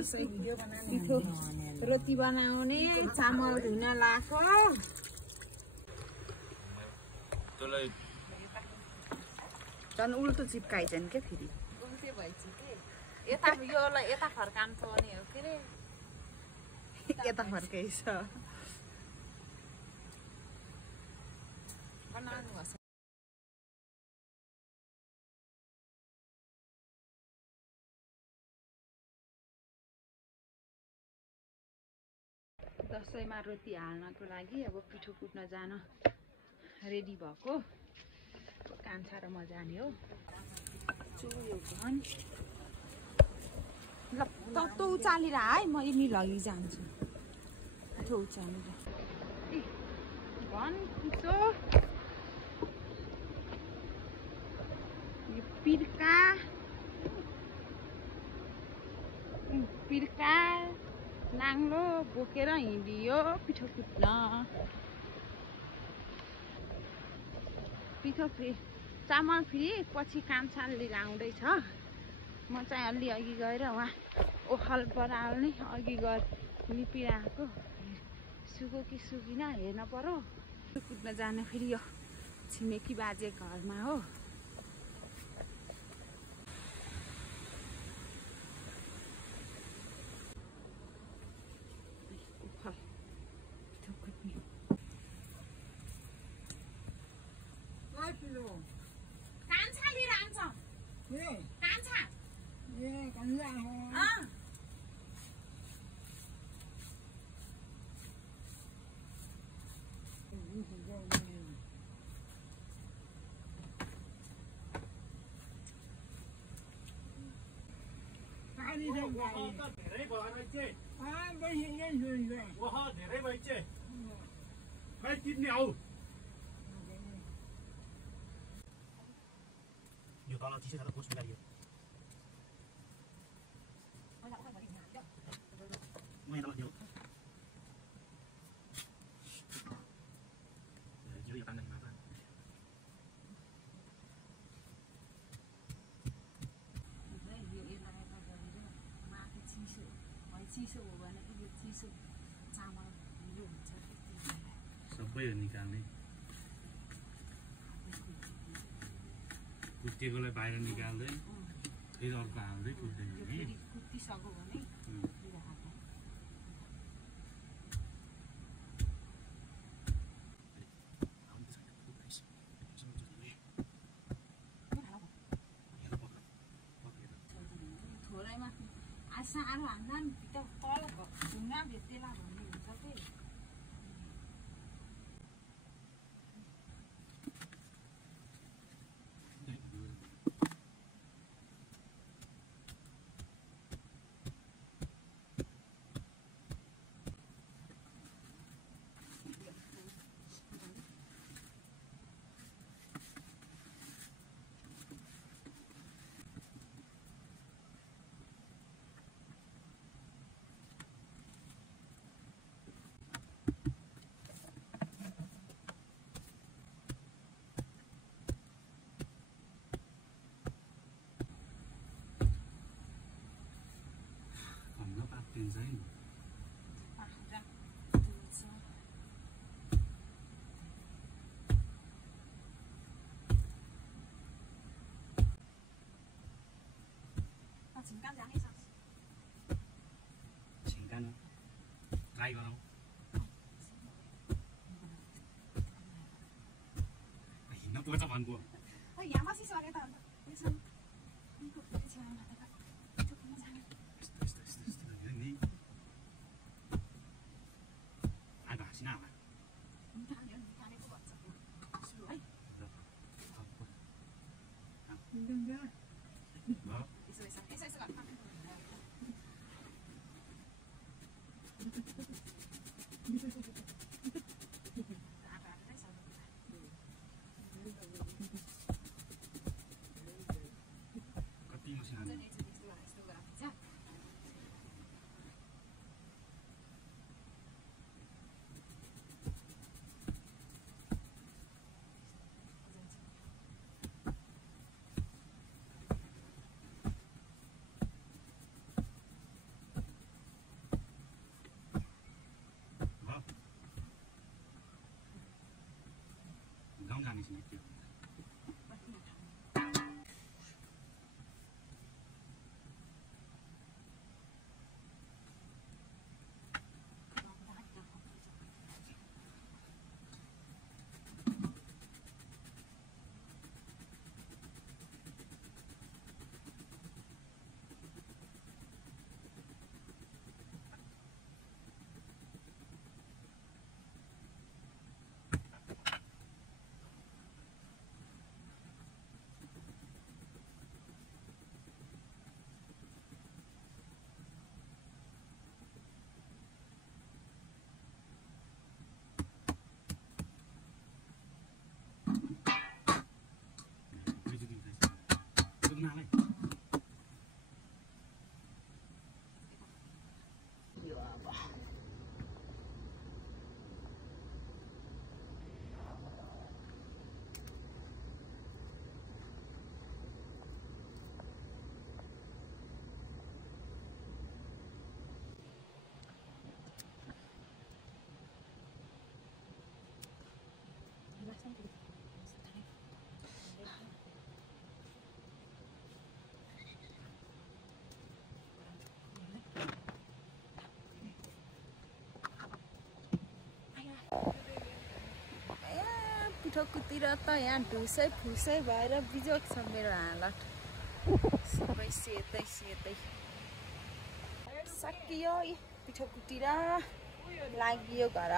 पिठो रोटी बनाउने चामल धुन लाको झन् उल्टो चिप्काइछन् के फेरि उल्टे भइछ के यता योलाई यता फर्काउनु पर्ने हो के रे यता फर्काइछ बनाउनु पर्छ दसैँमा रोटी हाल्नको लागि अब पिठो कुट्न जान रेडी भएको कान्छा र म जाने हो चोयो भन ल तँ उचालेर है म यिनी लगिजान्छु त्यो उचालेर भन पिठो यो पिर्का नाङ्लो बोकेर हिँडियो पिठो कुट्न पिठो फेरि चामल फेरि पछि कान्छाले लिएर आउँदैछ म चाहिँ अलि अघि गएर उहाँ ओखल बराल्ने अघि गएर लिपिरहेको सुको कि सुकिन हेर्न पर्यो कुट्न जाने फेरि यो छिमेकी बाजे घरमा हो कान्छा लिएर आउँछ कान्छा यो तल चिसो छ र कोस मिलाइयो म यहाँ लगियो यो पानी मापा चिसो हो भने यो चिसो चामल यो हुन्छ सबै निकाल्ने कुटेकोलाई बाहिर निकाल्दै फेरि अर्को हाल्दै कुट्दै कुटिसक्यो भने थोरैमा साह्रो हान्दा नि भित्र तल ढुङ्गा भेटेला भन्ने हुन्छ कि design. Chính try vào đâu? Nó tôi tập ăn của. Ai bảo xin nào mà? Đừng ra. Đó. निस्कियो पिठोकुतिर त यहाँ ढुसै फुसै भएर बिजोग छ मेरो हालत सबै सेतै सेतै सकियो पिठोकुतिर लागियो घर